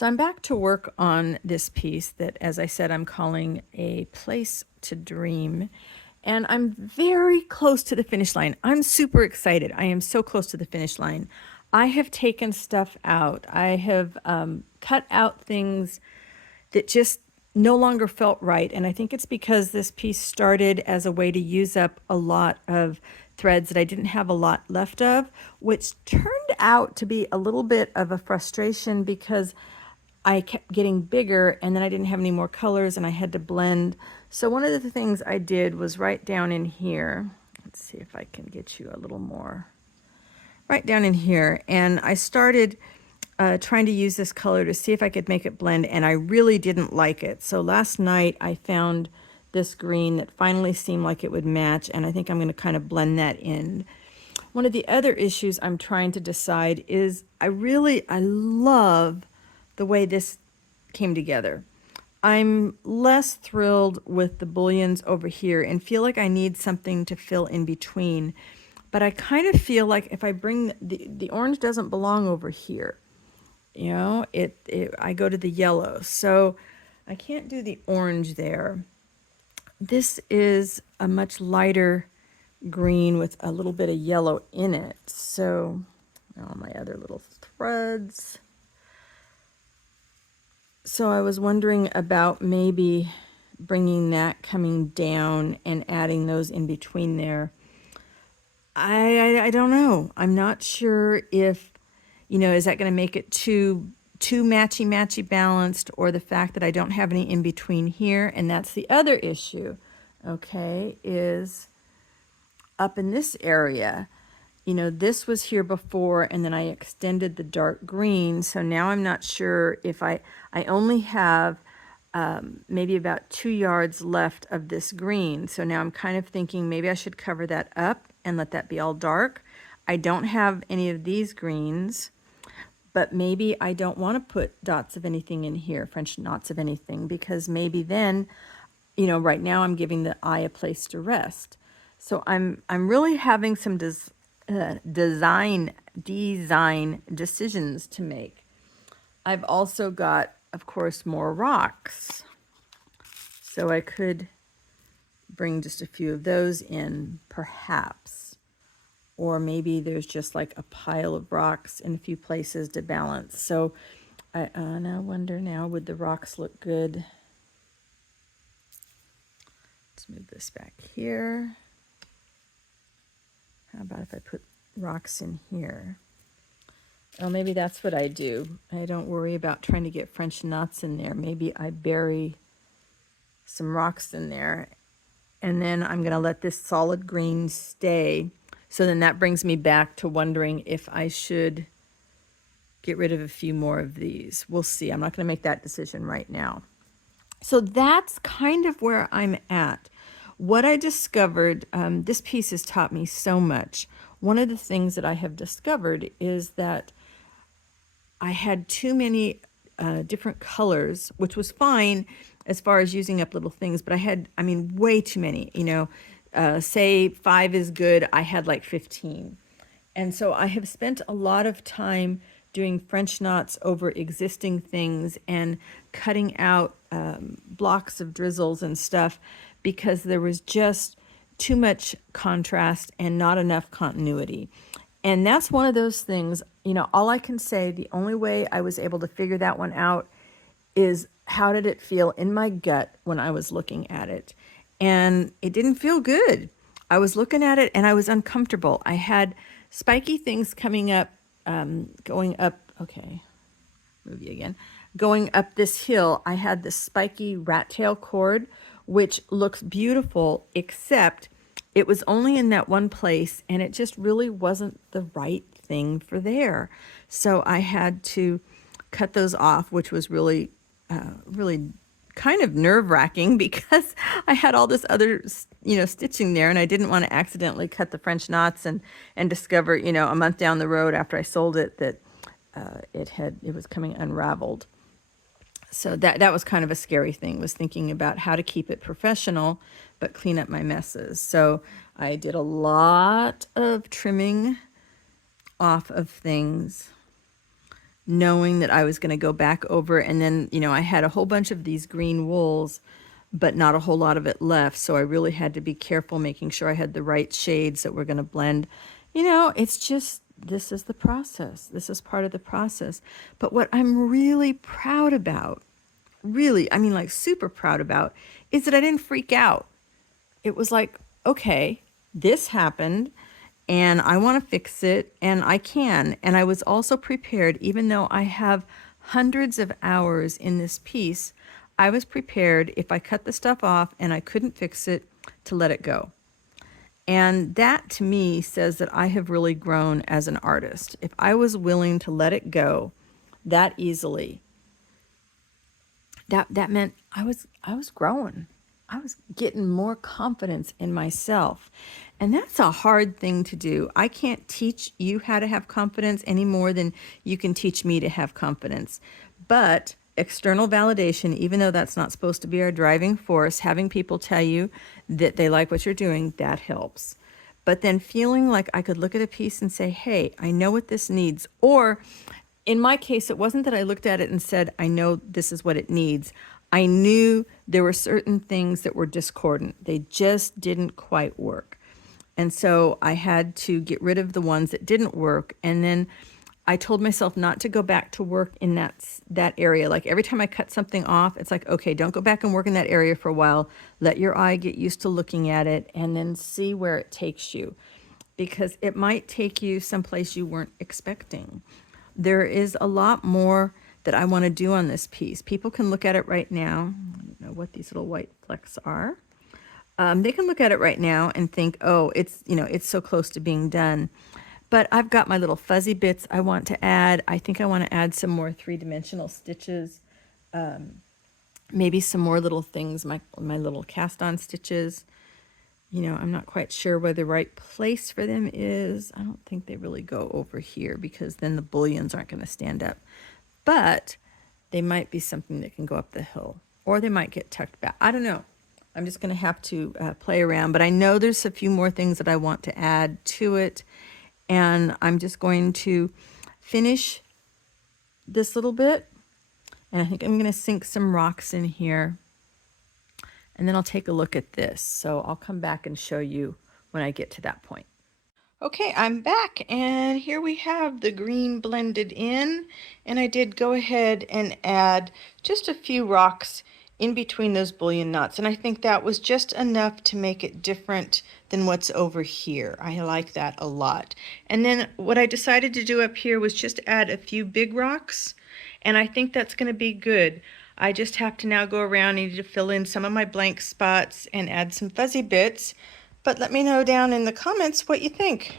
So I'm back to work on this piece that, as I said, I'm calling A Place to Dream. And I'm very close to the finish line. I'm super excited. I am so close to the finish line. I have taken stuff out. I have cut out things that just no longer felt right. And I think it's because this piece started as a way to use up a lot of threads that I didn't have a lot left of, which turned out to be a little bit of a frustration because I kept getting bigger and then I didn't have any more colors and I had to blend. So one of the things I did was write down in here. Let's see if I can get you a little more. Right down in here. And I started trying to use this color to see if I could make it blend, and I really didn't like it. So last night I found this green that finally seemed like it would match, and I think I'm going to kind of blend that in. One of the other issues I'm trying to decide is I love the way this came together. I'm less thrilled with the bullions over here and feel like I need something to fill in between. But I kind of feel like if I bring the orange doesn't belong over here. You know, I go to the yellow. So I can't do the orange there. This is a much lighter green with a little bit of yellow in it. So all my other little threads. So I was wondering about maybe bringing that coming down and adding those in between there. I don't know. I'm not sure if, is that going to make it too matchy balanced, or the fact that I don't have any in between here. And that's the other issue, okay, is up in this area. This was here before, and then I extended the dark green. So now I'm not sure if I only have maybe about 2 yards left of this green. So now I'm kind of thinking maybe I should cover that up and let that be all dark. I don't have any of these greens, but maybe I don't want to put dots of anything in here, French knots of anything, because maybe then, right now I'm giving the eye a place to rest. So I'm really having some design decisions to make. I've also got, of course, more rocks. So I could bring just a few of those in, perhaps. Or maybe there's just like a pile of rocks in a few places to balance. So I now wonder now, would the rocks look good? Let's move this back here. How about if I put rocks in here? Oh, maybe that's what I do. I don't worry about trying to get French knots in there. Maybe I bury some rocks in there, and then I'm going to let this solid green stay. So then that brings me back to wondering if I should get rid of a few more of these. We'll see. I'm not going to make that decision right now. So that's kind of where I'm at. What I discovered, this piece has taught me so much. One of the things that I have discovered is that I had too many different colors, which was fine as far as using up little things, but I had, way too many. Say 5 is good, I had like 15. And so I have spent a lot of time doing French knots over existing things and cutting out blocks of drizzles and stuff, because there was just too much contrast and not enough continuity. And that's one of those things, all I can say, the only way I was able to figure that one out is how did it feel in my gut when I was looking at it. And it didn't feel good. I was looking at it and I was uncomfortable. I had spiky things coming up, going up, okay, move you again. Going up this hill, I had this spiky rat tail cord, which looks beautiful, except it was only in that one place and it just really wasn't the right thing for there. So I had to cut those off, which was really kind of nerve-wracking because I had all this other, stitching there, and I didn't want to accidentally cut the French knots and discover, a month down the road after I sold it that it was coming unraveled. So that was kind of a scary thing, was thinking about how to keep it professional but clean up my messes. So I did a lot of trimming off of things. knowing that I was going to go back over. And then, I had a whole bunch of these green wools, but not a whole lot of it left. So I really had to be careful making sure I had the right shades that were going to blend. It's just, this is the process. This is part of the process. But what I'm really proud about, really, I mean, like super proud about, is that I didn't freak out. It was like, okay, this happened and I want to fix it and I can. And I was also prepared, even though I have hundreds of hours in this piece, I was prepared if I cut the stuff off and I couldn't fix it to let it go. And that to me says that I have really grown as an artist. If I was willing to let it go that easily, that meant I was growing. I was getting more confidence in myself. And that's a hard thing to do. I can't teach you how to have confidence any more than you can teach me to have confidence. But external validation, even though that's not supposed to be our driving force, having people tell you that they like what you're doing, that helps. But then feeling like I could look at a piece and say, hey, I know what this needs. Or in my case, it wasn't that I looked at it and said, I know this is what it needs. I knew there were certain things that were discordant. They just didn't quite work. And so I had to get rid of the ones that didn't work. And then I told myself not to go back to work in that area. Like every time I cut something off, it's like, okay, don't go back and work in that area for a while. Let your eye get used to looking at it and then see where it takes you. Because it might take you someplace you weren't expecting. There is a lot more that I want to do on this piece. People can look at it right now. I don't know what these little white flecks are. They can look at it right now and think, oh, it's so close to being done. But I've got my little fuzzy bits I want to add. I think I want to add some more three-dimensional stitches. Maybe some more little things, my little cast-on stitches. I'm not quite sure where the right place for them is. I don't think they really go over here because then the bullions aren't going to stand up. But they might be something that can go up the hill, or they might get tucked back. I don't know. I'm just going to have to play around. But I know there's a few more things that I want to add to it. And I'm just going to finish this little bit. And I think I'm going to sink some rocks in here. And then I'll take a look at this. So I'll come back and show you when I get to that point. Okay, I'm back and here we have the green blended in, and I did go ahead and add just a few rocks in between those bullion knots, and I think that was just enough to make it different than what's over here. I like that a lot. And then what I decided to do up here was just add a few big rocks, and I think that's going to be good. I just have to now go around and need to fill in some of my blank spots and add some fuzzy bits. But let me know down in the comments what you think.